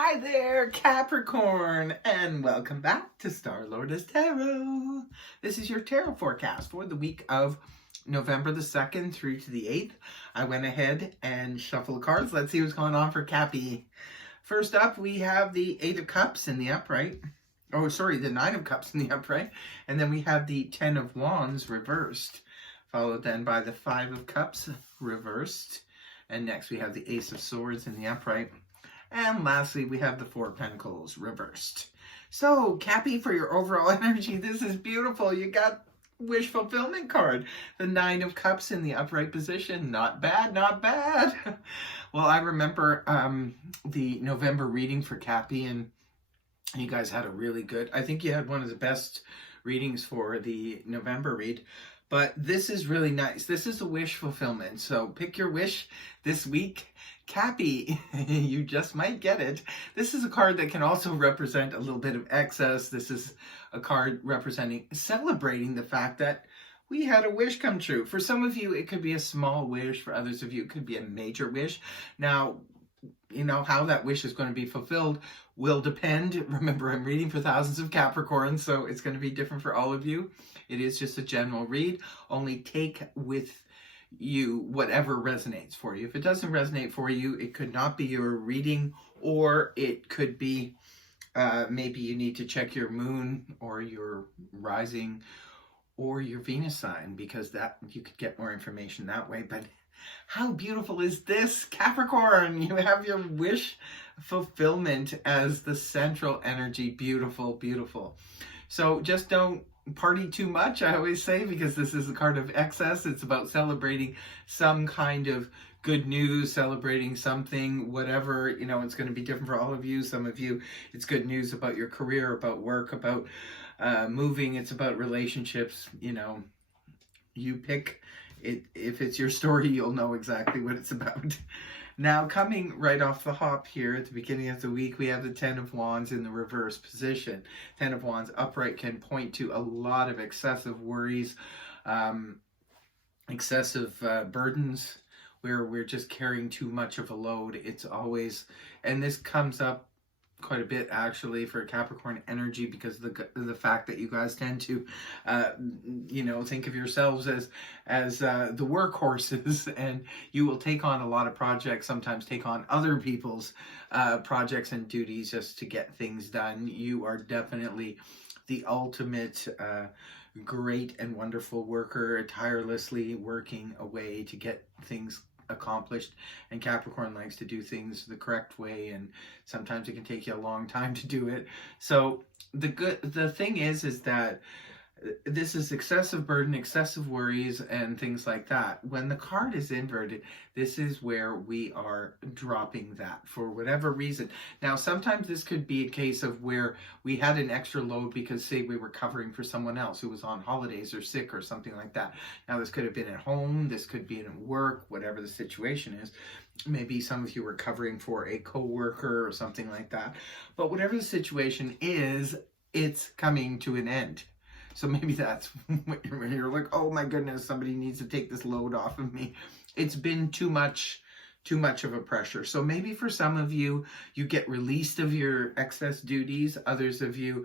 Hi there, Capricorn, and welcome back to Star-Lord's Tarot. This is your tarot forecast for the week of November the 2nd through to the 8th. I went ahead and shuffled cards. Let's see what's going on for Cappy. First up, we have the 8 of Cups in the upright. Oh, sorry, the 9 of Cups in the upright. And then we have the 10 of Wands reversed, followed then by the 5 of Cups reversed. And next we have the Ace of Swords in the upright. And lastly, we have the 4 of Pentacles reversed. So, Cappy, for your overall energy, this is beautiful. You got wish fulfillment card. The 9 of Cups in the upright position. Not bad, not bad. Well, I remember the November reading for Cappy, and you guys had a really good, I think you had one of the best readings for the November read. But this is really nice. This is a wish fulfillment. So pick your wish this week. Cappy, you just might get it. This is a card that can also represent a little bit of excess. This is a card representing, celebrating the fact that we had a wish come true. For some of you, it could be a small wish. For others of you, it could be a major wish. Now, you know, how that wish is going to be fulfilled will depend. Remember, I'm reading for thousands of Capricorns, so it's going to be different for all of you. It is just a general read. Only take with you whatever resonates for you. If it doesn't resonate for you, it could not be your reading, or it could be maybe you need to check your moon or your rising or your Venus sign, because that you could get more information that way. But how beautiful is this, Capricorn? You have your wish fulfillment as the central energy. Beautiful, beautiful. So just don't party too much, I always say, because this is a card of excess. It's about celebrating some kind of good news, celebrating something, whatever, you know, it's going to be different for all of you. Some of you, it's good news about your career, about work, about moving. It's about relationships. You know, you pick it. If it's your story, you'll know exactly what it's about. Now, coming right off the hop here at the beginning of the week, we have the 10 of Wands in the reverse position. 10 of Wands upright can point to a lot of excessive worries, excessive burdens, where we're just carrying too much of a load. It's always, and this comes up quite a bit actually for Capricorn energy, because of the fact that you guys tend to you know, think of yourselves as the workhorses, and you will take on a lot of projects, sometimes take on other people's projects and duties just to get things done. You are definitely the ultimate great and wonderful worker, tirelessly working away to get things accomplished. And Capricorn likes to do things the correct way, and sometimes it can take you a long time to do it. So the thing is that this is excessive burden, excessive worries, and things like that. When the card is inverted, this is where we are dropping that for whatever reason. Now, sometimes this could be a case of where we had an extra load because, say, we were covering for someone else who was on holidays or sick or something like that. Now, this could have been at home, this could be in work, whatever the situation is. Maybe some of you were covering for a co-worker or something like that. But whatever the situation is, it's coming to an end. So maybe that's what you're like, oh my goodness, somebody needs to take this load off of me. It's been too much of a pressure. So maybe for some of you, you get released of your excess duties. Others of you,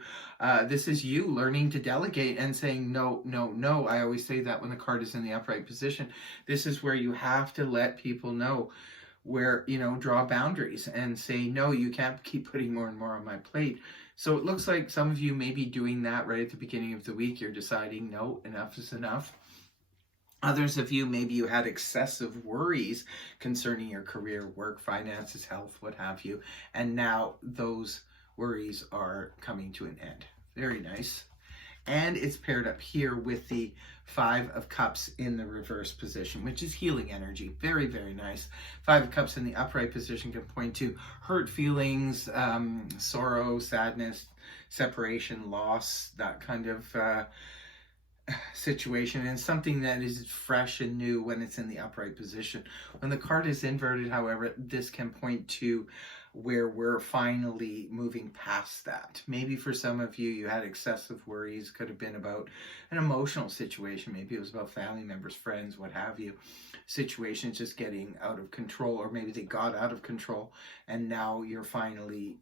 this is you learning to delegate and saying no, no, no. I always say that when the card is in the upright position. This is where you have to let people know, where, you know, draw boundaries and say, no, you can't keep putting more and more on my plate. So it looks like some of you may be doing that right at the beginning of the week. You're deciding, no, enough is enough. Others of you, maybe you had excessive worries concerning your career, work, finances, health, what have you. And now those worries are coming to an end. Very nice. And it's paired up here with the 5 of Cups in the reverse position, which is healing energy. Very, very nice. 5 of Cups in the upright position can point to hurt feelings, sorrow, sadness, separation, loss, that kind of situation, and something that is fresh and new when it's in the upright position. When the card is inverted, however, this can point to where we're finally moving past that. Maybe for some of you, you had excessive worries. Could have been about an emotional situation. Maybe it was about family members, friends, what have you. Situations just getting out of control, or maybe they got out of control and now you're finally,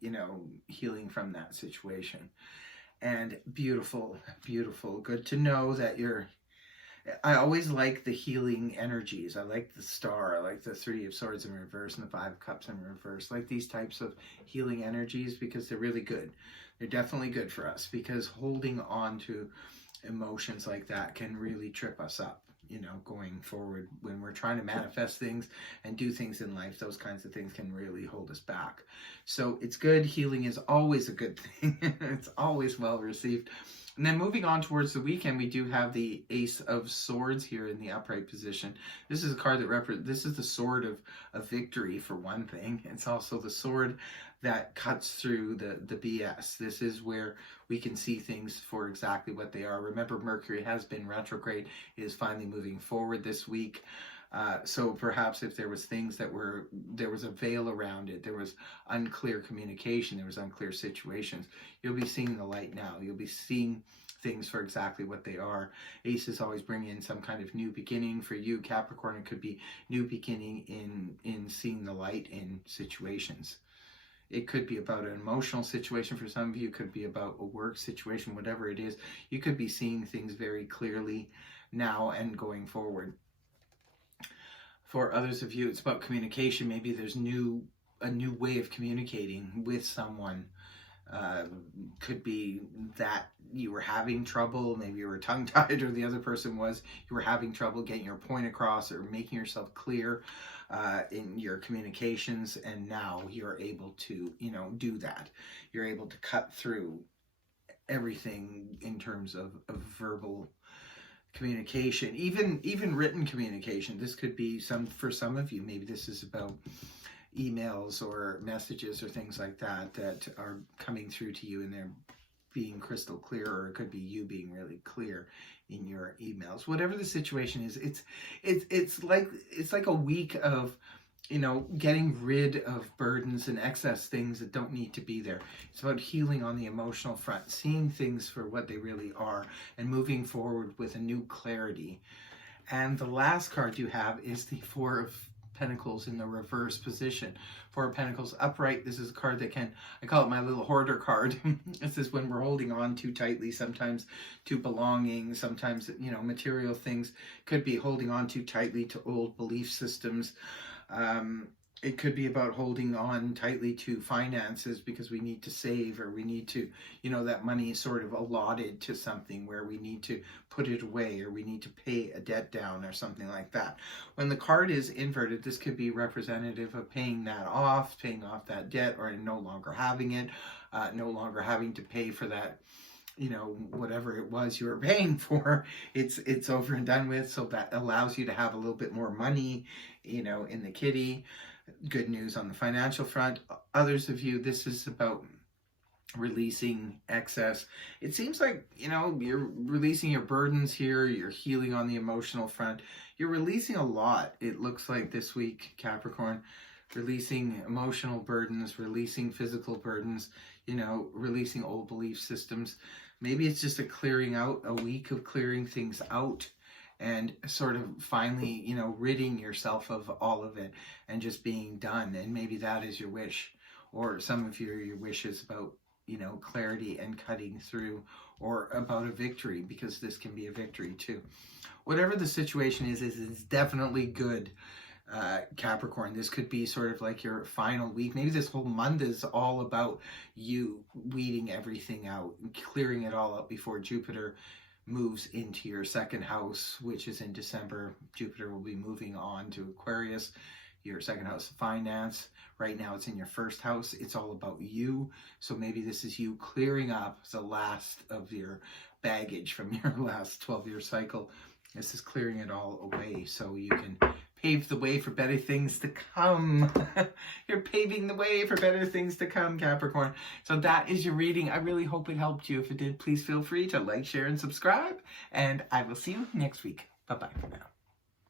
healing from that situation. And beautiful, beautiful. Good to know that I always like the healing energies. I like the star. I like the 3 of Swords in reverse and the 5 of Cups in reverse. I like these types of healing energies because they're really good. They're definitely good for us, because holding on to emotions like that can really trip us up, going forward. When we're trying to manifest things and do things in life, those kinds of things can really hold us back. So it's good. Healing is always a good thing. It's always well received. And then moving on towards the weekend, we do have the Ace of Swords here in the upright position. This is a card that this is the sword of victory, for one thing. It's also the sword that cuts through the BS. This is where we can see things for exactly what they are. Remember, Mercury has been retrograde. It is finally moving forward this week. So perhaps if there was things there was a veil around it, there was unclear communication, there was unclear situations, you'll be seeing the light now. You'll be seeing things for exactly what they are. Aces always bring in some kind of new beginning. For you, Capricorn, it could be new beginning in seeing the light in situations. It could be about an emotional situation for some of you. It could be about a work situation, whatever it is. You could be seeing things very clearly now and going forward. For others of you, it's about communication. Maybe there's a new way of communicating with someone. Could be that you were having trouble, maybe you were tongue-tied, or the other person was, you were having trouble getting your point across or making yourself clear in your communications, and now you're able to, do that. You're able to cut through everything in terms of verbal communication, even written communication. This could be for some of you, maybe this is about emails or messages or things like that are coming through to you and they're being crystal clear, or it could be you being really clear in your emails. Whatever the situation is, it's like a week of getting rid of burdens and excess things that don't need to be there. It's about healing on the emotional front, seeing things for what they really are, and moving forward with a new clarity. And the last card you have is the 4 of Pentacles in the reverse position. 4 of Pentacles upright. This is a card that I call it my little hoarder card. This is when we're holding on too tightly, sometimes to belonging, sometimes, material things. Could be holding on too tightly to old belief systems. It could be about holding on tightly to finances because we need to save, or we need to, that money is sort of allotted to something where we need to put it away, or we need to pay a debt down or something like that. When the card is inverted, this could be representative of paying off that debt, or no longer having it, no longer having to pay for that, whatever it was you were paying for. It's over and done with. So that allows you to have a little bit more money, in the kitty. Good news on the financial front. Others of you, this is about releasing excess. It seems like, you're releasing your burdens here. You're healing on the emotional front. You're releasing a lot, it looks like, this week, Capricorn. Releasing emotional burdens, releasing physical burdens, releasing old belief systems. Maybe it's just a week of clearing things out and sort of finally, ridding yourself of all of it and just being done. And maybe that is your wish. Or some of your wish is about, clarity and cutting through, or about a victory, because this can be a victory too. Whatever the situation is definitely good. Capricorn, this could be sort of like your final week. Maybe this whole month is all about you weeding everything out and clearing it all up before Jupiter moves into your second house, which is in December. Jupiter will be moving on to Aquarius, your second house of finance. Right now it's in your first house. It's all about you. So maybe this is you clearing up the last of your baggage from your last 12-year cycle. This is clearing it all away so you can pave the way for better things to come. You're paving the way for better things to come, Capricorn. So that is your reading. I really hope it helped you. If it did, please feel free to like, share, and subscribe. And I will see you next week. Bye-bye for now.